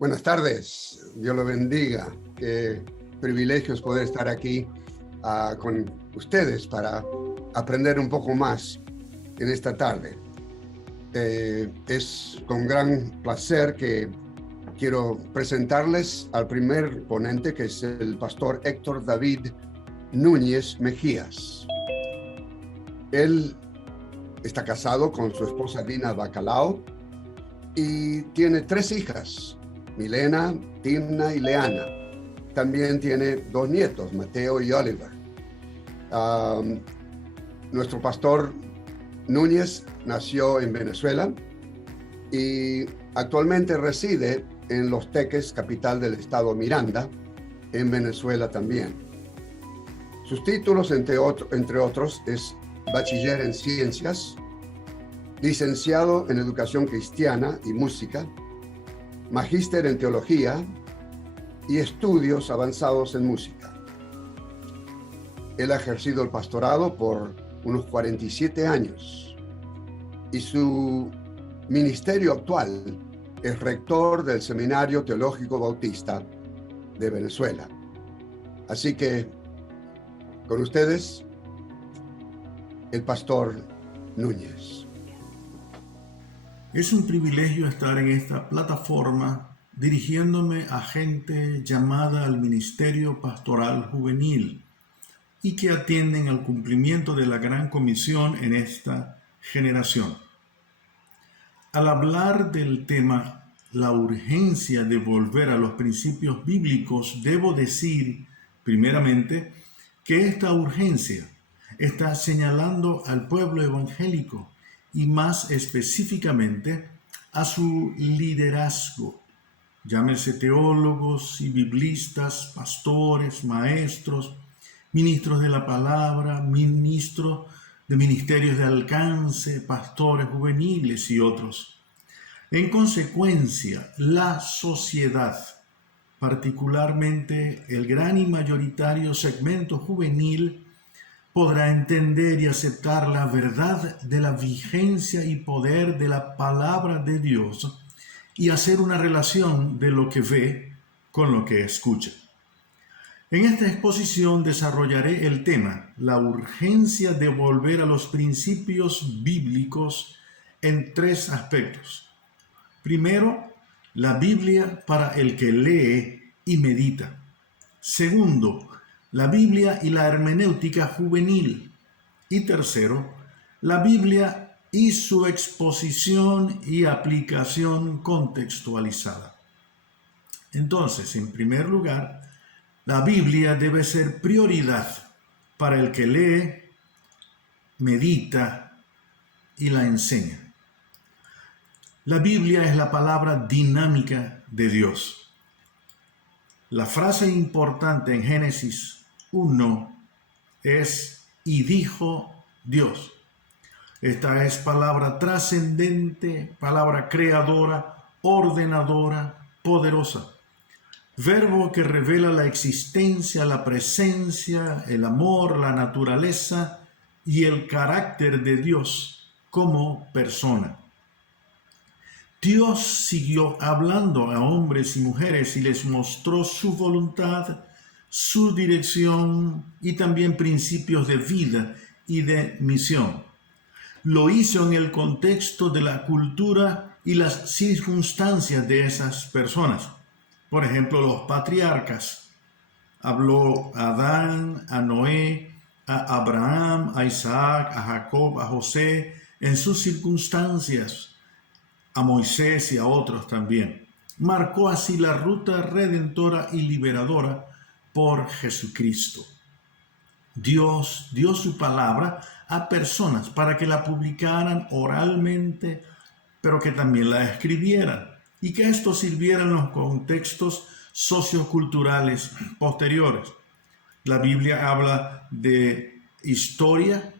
Buenas tardes, Dios lo bendiga. Qué privilegio es poder estar aquí con ustedes para aprender un poco más en esta tarde. Es con gran placer que quiero presentarles al primer ponente, que es el pastor Héctor David Núñez Mejías. Él está casado con su esposa Dina Bacalao y tiene 3 hijas, Milena, Timna y Leana. También tiene 2 nietos, Mateo y Oliver. Nuestro pastor Núñez nació en Venezuela y actualmente reside en Los Teques, capital del estado Miranda, en Venezuela también. Sus títulos, entre otros, es bachiller en ciencias, licenciado en educación cristiana y música, magíster en teología y estudios avanzados en música. Él ha ejercido el pastorado por unos 47 años y su ministerio actual es rector del Seminario Teológico Bautista de Venezuela. Así que, con ustedes, el pastor Núñez. Es un privilegio estar en esta plataforma dirigiéndome a gente llamada al Ministerio Pastoral Juvenil y que atienden al cumplimiento de la Gran Comisión en esta generación. Al hablar del tema la urgencia de volver a los principios bíblicos, debo decir primeramente que esta urgencia está señalando al pueblo evangélico y más específicamente a su liderazgo. Llámense teólogos y biblistas, pastores, maestros, ministros de la palabra, ministros de ministerios de alcance, pastores juveniles y otros. En consecuencia, la sociedad, particularmente el gran y mayoritario segmento juvenil, podrá entender y aceptar la verdad de la vigencia y poder de la palabra de Dios y hacer una relación de lo que ve con lo que escucha. En esta exposición desarrollaré el tema, la urgencia de volver a los principios bíblicos en 3 aspectos. Primero, la Biblia para el que lee y medita. Segundo, la Biblia y la hermenéutica juvenil. Y tercero, la Biblia y su exposición y aplicación contextualizada. Entonces, en primer lugar, la Biblia debe ser prioridad para el que lee, medita y la enseña. La Biblia es la palabra dinámica de Dios. La frase importante en Génesis 1 es "y dijo Dios". Esta es palabra trascendente, palabra creadora, ordenadora, poderosa. Verbo que revela la existencia, la presencia, el amor, la naturaleza y el carácter de Dios como persona. Dios siguió hablando a hombres y mujeres y les mostró su voluntad, su dirección y también principios de vida y de misión. Lo hizo en el contexto de la cultura y las circunstancias de esas personas. Por ejemplo, los patriarcas. Habló a Adán, a Noé, a Abraham, a Isaac, a Jacob, a José, en sus circunstancias, a Moisés y a otros también. Marcó así la ruta redentora y liberadora por Jesucristo. Dios dio su palabra a personas para que la publicaran oralmente, pero que también la escribieran y que esto sirviera en los contextos socioculturales posteriores. La Biblia habla de historia,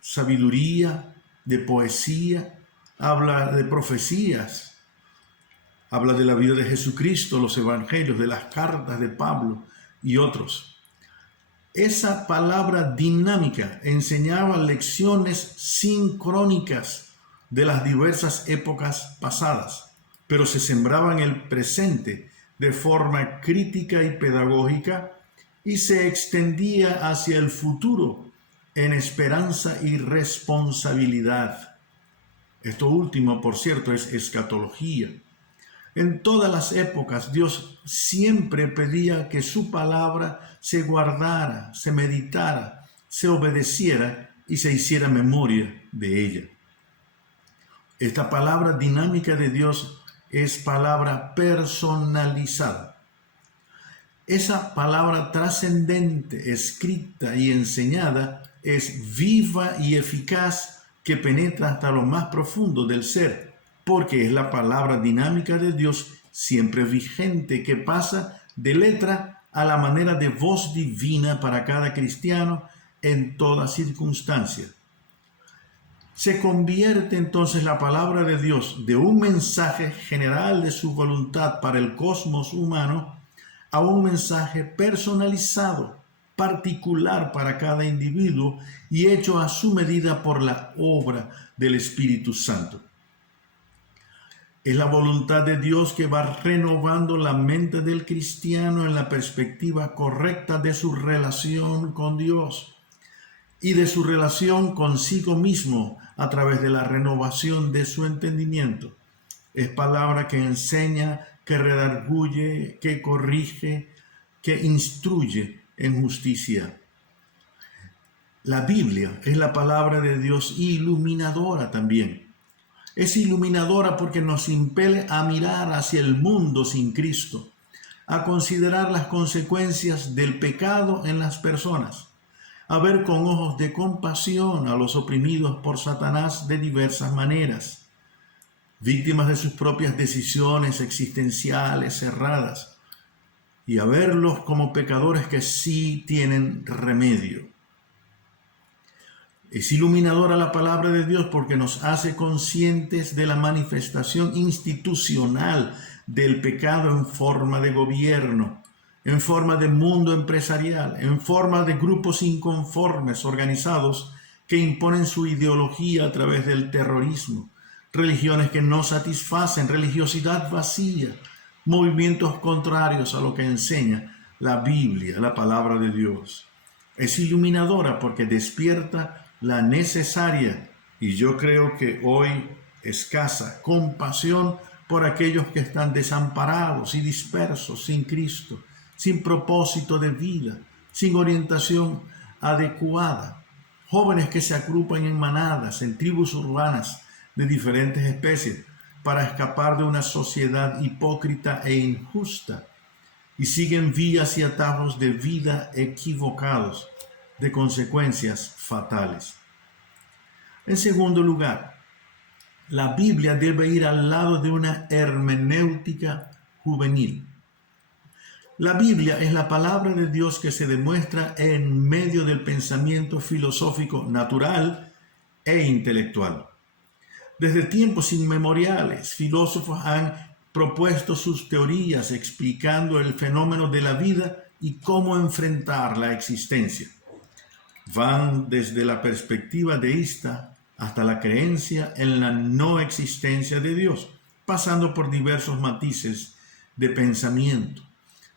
sabiduría, de poesía, habla de profecías, habla de la vida de Jesucristo, los evangelios, de las cartas de Pablo y otros. Esa palabra dinámica enseñaba lecciones sincrónicas de las diversas épocas pasadas. pero se sembraba en el presente de forma crítica y pedagógica y se extendía hacia el futuro en esperanza y responsabilidad. Esto último, por cierto, es escatología. En todas las épocas, Dios siempre pedía que su palabra se guardara, se meditara, se obedeciera y se hiciera memoria de ella. Esta palabra dinámica de Dios es palabra personalizada. Esa palabra trascendente, escrita y enseñada, es viva y eficaz, que penetra hasta lo más profundo del ser, porque es la palabra dinámica de Dios siempre vigente, que pasa de letra a la manera de voz divina para cada cristiano en toda circunstancia. Se convierte entonces la palabra de Dios de un mensaje general de su voluntad para el cosmos humano a un mensaje personalizado, particular para cada individuo y hecho a su medida por la obra del Espíritu Santo. Es la voluntad de Dios que va renovando la mente del cristiano en la perspectiva correcta de su relación con Dios y de su relación consigo mismo a través de la renovación de su entendimiento. Es palabra que enseña, que redarguye, que corrige, que instruye en justicia. La Biblia es la palabra de Dios iluminadora también. Es iluminadora porque nos impele a mirar hacia el mundo sin Cristo, a considerar las consecuencias del pecado en las personas, a ver con ojos de compasión a los oprimidos por Satanás de diversas maneras, víctimas de sus propias decisiones existenciales erradas, y a verlos como pecadores que sí tienen remedio. Es iluminadora la palabra de Dios porque nos hace conscientes de la manifestación institucional del pecado en forma de gobierno, en forma de mundo empresarial, en forma de grupos inconformes organizados que imponen su ideología a través del terrorismo, religiones que no satisfacen, religiosidad vacía, movimientos contrarios a lo que enseña la Biblia, la palabra de Dios. Es iluminadora porque despierta la necesaria, y yo creo que hoy escasa, compasión por aquellos que están desamparados y dispersos sin Cristo, sin propósito de vida, sin orientación adecuada. Jóvenes que se agrupan en manadas, en tribus urbanas de diferentes especies, para escapar de una sociedad hipócrita e injusta, y siguen vías y atajos de vida equivocados, de consecuencias fatales. En segundo lugar, la Biblia debe ir al lado de una hermenéutica juvenil. La Biblia es la palabra de Dios que se demuestra en medio del pensamiento filosófico natural e intelectual. Desde tiempos inmemoriales, filósofos han propuesto sus teorías explicando el fenómeno de la vida y cómo enfrentar la existencia. Van desde la perspectiva deísta hasta la creencia en la no existencia de Dios, pasando por diversos matices de pensamiento.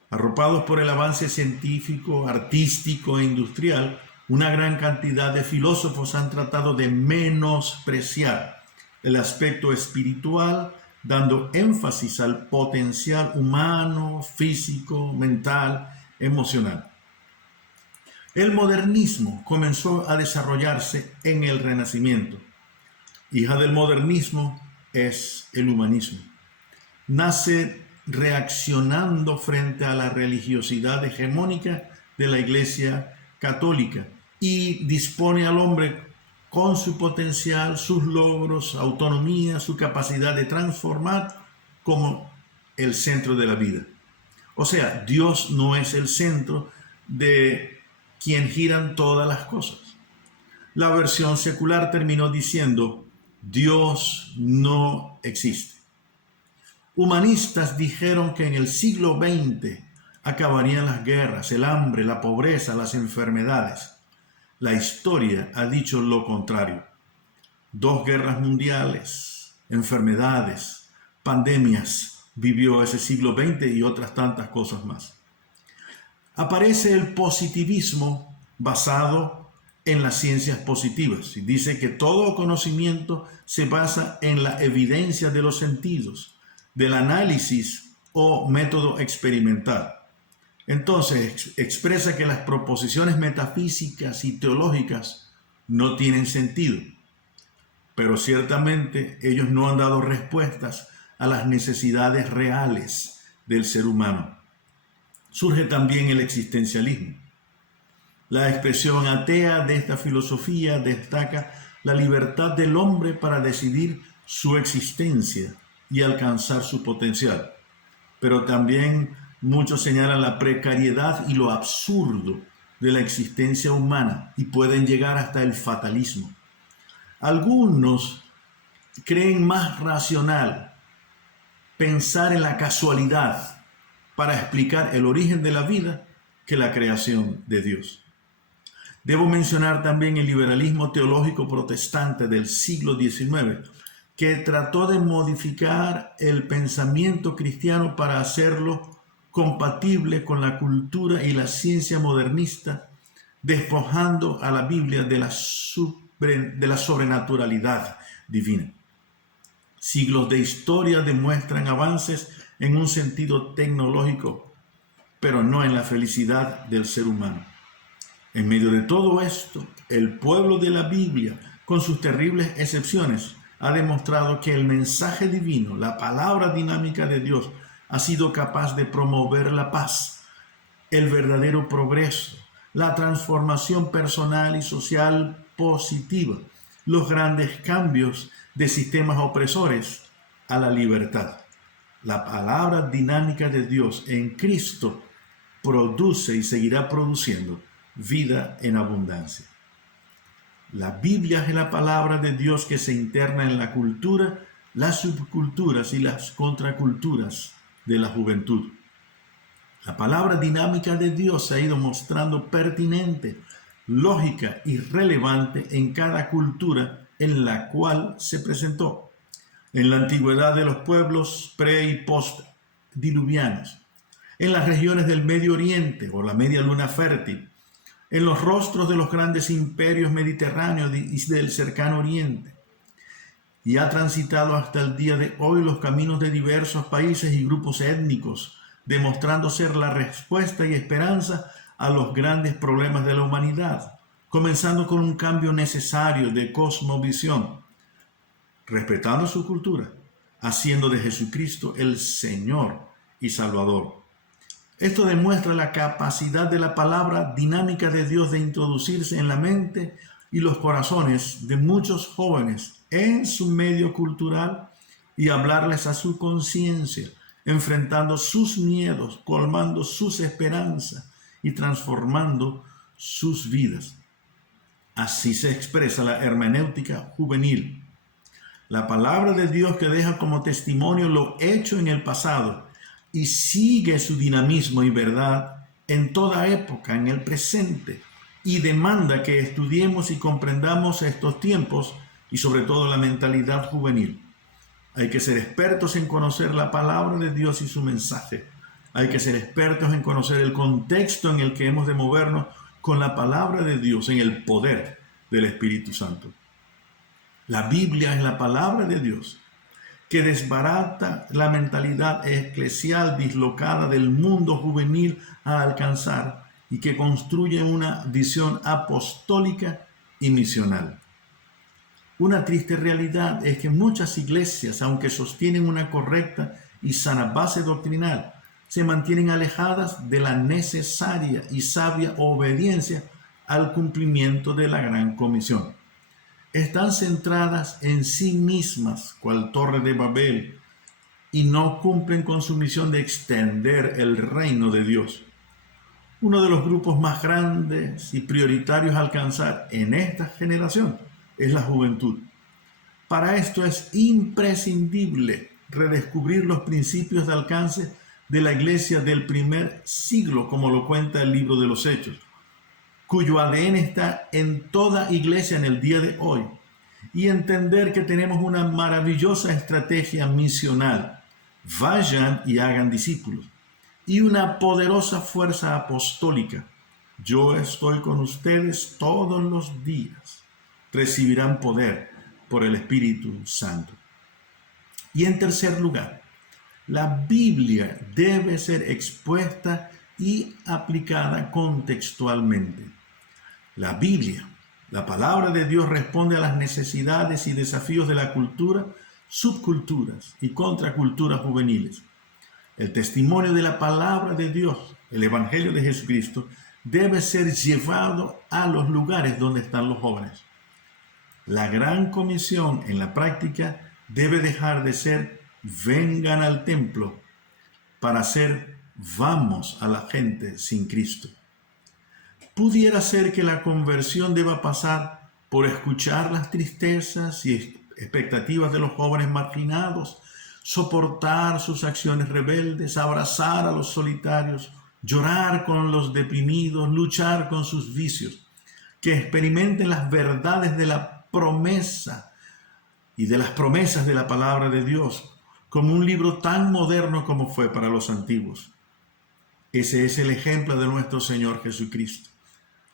Arropados por el avance científico, artístico e industrial, una gran cantidad de filósofos han tratado de menospreciar el aspecto espiritual, dando énfasis al potencial humano, físico, mental, emocional. El modernismo comenzó a desarrollarse en el Renacimiento. Hija del modernismo es el humanismo. Nace reaccionando frente a la religiosidad hegemónica de la Iglesia Católica y dispone al hombre con su potencial, sus logros, autonomía, su capacidad de transformar como el centro de la vida. O sea, Dios no es el centro de quien giran todas las cosas. La versión secular terminó diciendo, Dios no existe. Humanistas dijeron que en el siglo XX acabarían las guerras, el hambre, la pobreza, las enfermedades. La historia ha dicho lo contrario. 2 guerras mundiales, enfermedades, pandemias vivió ese siglo XX y otras tantas cosas más. Aparece el positivismo basado en las ciencias positivas y dice que todo conocimiento se basa en la evidencia de los sentidos, del análisis o método experimental. Entonces expresa que las proposiciones metafísicas y teológicas no tienen sentido, pero ciertamente ellos no han dado respuestas a las necesidades reales del ser humano. Surge también el existencialismo. La expresión atea de esta filosofía destaca la libertad del hombre para decidir su existencia y alcanzar su potencial. Pero también muchos señalan la precariedad y lo absurdo de la existencia humana y pueden llegar hasta el fatalismo. Algunos creen más racional pensar en la casualidad para explicar el origen de la vida que la creación de Dios. Debo mencionar también el liberalismo teológico protestante del siglo XIX, que trató de modificar el pensamiento cristiano para hacerlo compatible con la cultura y la ciencia modernista, despojando a la Biblia de la sobrenaturalidad divina. Siglos de historia demuestran avances en un sentido tecnológico, pero no en la felicidad del ser humano. En medio de todo esto, el pueblo de la Biblia, con sus terribles excepciones, ha demostrado que el mensaje divino, la palabra dinámica de Dios, ha sido capaz de promover la paz, el verdadero progreso, la transformación personal y social positiva, los grandes cambios de sistemas opresores a la libertad. La palabra dinámica de Dios en Cristo produce y seguirá produciendo vida en abundancia. La Biblia es la palabra de Dios que se interna en la cultura, las subculturas y las contraculturas de la juventud. La palabra dinámica de Dios se ha ido mostrando pertinente, lógica y relevante en cada cultura en la cual se presentó. En la antigüedad de los pueblos pre- y post-diluvianos, en las regiones del Medio Oriente o la media luna fértil, en los rostros de los grandes imperios mediterráneos y del cercano oriente, y ha transitado hasta el día de hoy los caminos de diversos países y grupos étnicos, demostrando ser la respuesta y esperanza a los grandes problemas de la humanidad, comenzando con un cambio necesario de cosmovisión, respetando su cultura, haciendo de Jesucristo el Señor y Salvador. Esto demuestra la capacidad de la palabra dinámica de Dios de introducirse en la mente y los corazones de muchos jóvenes en su medio cultural y hablarles a su conciencia, enfrentando sus miedos, colmando sus esperanzas y transformando sus vidas. Así se expresa la hermenéutica juvenil. La palabra de Dios que deja como testimonio lo hecho en el pasado y sigue su dinamismo y verdad en toda época, en el presente, y demanda que estudiemos y comprendamos estos tiempos y sobre todo la mentalidad juvenil. Hay que ser expertos en conocer la palabra de Dios y su mensaje. Hay que ser expertos en conocer el contexto en el que hemos de movernos con la palabra de Dios, en el poder del Espíritu Santo. La Biblia es la palabra de Dios que desbarata la mentalidad eclesial dislocada del mundo juvenil a alcanzar y que construye una visión apostólica y misional. Una triste realidad es que muchas iglesias, aunque sostienen una correcta y sana base doctrinal, se mantienen alejadas de la necesaria y sabia obediencia al cumplimiento de la gran comisión. Están centradas en sí mismas, cual Torre de Babel, y no cumplen con su misión de extender el reino de Dios. Uno de los grupos más grandes y prioritarios a alcanzar en esta generación es la juventud. Para esto es imprescindible redescubrir los principios de alcance de la iglesia del primer siglo, como lo cuenta el libro de los Hechos, cuyo ADN está en toda iglesia en el día de hoy y entender que tenemos una maravillosa estrategia misional. Vayan y hagan discípulos. Y una poderosa fuerza apostólica. Yo estoy con ustedes todos los días. Recibirán poder por el Espíritu Santo. Y en tercer lugar, la Biblia debe ser expuesta y aplicada contextualmente. La Biblia, la palabra de Dios, responde a las necesidades y desafíos de la cultura, subculturas y contraculturas juveniles. El testimonio de la palabra de Dios, el Evangelio de Jesucristo, debe ser llevado a los lugares donde están los jóvenes. La gran comisión en la práctica debe dejar de ser vengan al templo para ser vamos a la gente sin Cristo. Pudiera ser que la conversión deba pasar por escuchar las tristezas y expectativas de los jóvenes marginados, soportar sus acciones rebeldes, abrazar a los solitarios, llorar con los deprimidos, luchar con sus vicios, que experimenten las verdades de la promesa y de las promesas de la palabra de Dios, como un libro tan moderno como fue para los antiguos. Ese es el ejemplo de nuestro Señor Jesucristo.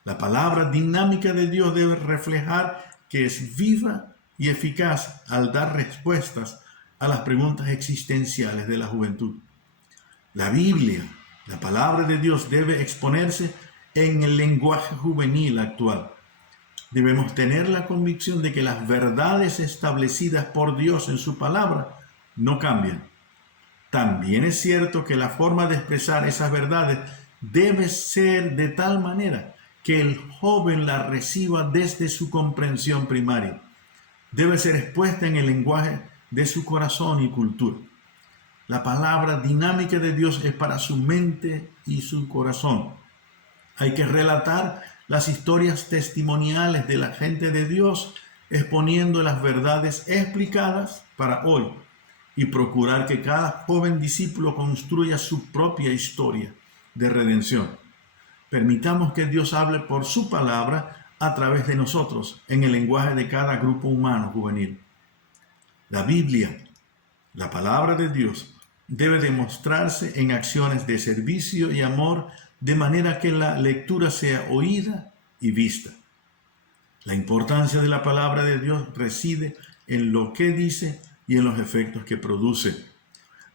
La palabra dinámica de Dios debe reflejar que es viva y eficaz al dar respuestas a las preguntas existenciales de la juventud. La Biblia, la palabra de Dios, debe exponerse en el lenguaje juvenil actual. Debemos tener la convicción de que las verdades establecidas por Dios en su palabra no cambian. También es cierto que la forma de expresar esas verdades debe ser de tal manera que el joven la reciba desde su comprensión primaria. Debe ser expuesta en el lenguaje de su corazón y cultura. La palabra dinámica de Dios es para su mente y su corazón. Hay que relatar las historias testimoniales de la gente de Dios, exponiendo las verdades explicadas para hoy y procurar que cada joven discípulo construya su propia historia de redención. Permitamos que Dios hable por su palabra a través de nosotros en el lenguaje de cada grupo humano juvenil. La Biblia, la palabra de Dios, debe demostrarse en acciones de servicio y amor, de manera que la lectura sea oída y vista. La importancia de la palabra de Dios reside en lo que dice y en los efectos que produce.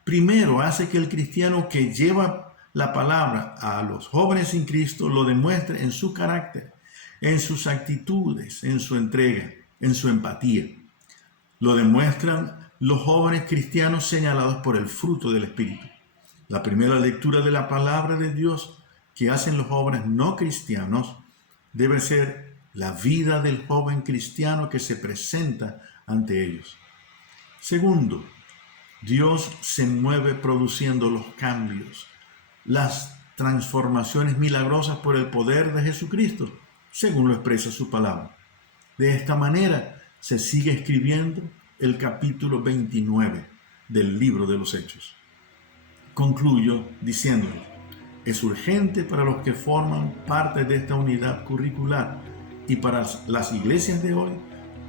Primero, hace que el cristiano que lleva la palabra a los jóvenes sin Cristo lo demuestre en su carácter, en sus actitudes, en su entrega, en su empatía. Lo demuestran los jóvenes cristianos señalados por el fruto del Espíritu. La primera lectura de la palabra de Dios que hacen los jóvenes no cristianos debe ser la vida del joven cristiano que se presenta ante ellos. Segundo, Dios se mueve produciendo los cambios, las transformaciones milagrosas por el poder de Jesucristo, según lo expresa su palabra. De esta manera se sigue escribiendo el capítulo 29 del libro de los Hechos. Concluyo diciéndoles, es urgente para los que forman parte de esta unidad curricular y para las iglesias de hoy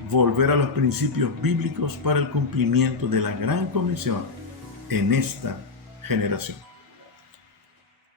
volver a los principios bíblicos para el cumplimiento de la gran comisión en esta generación.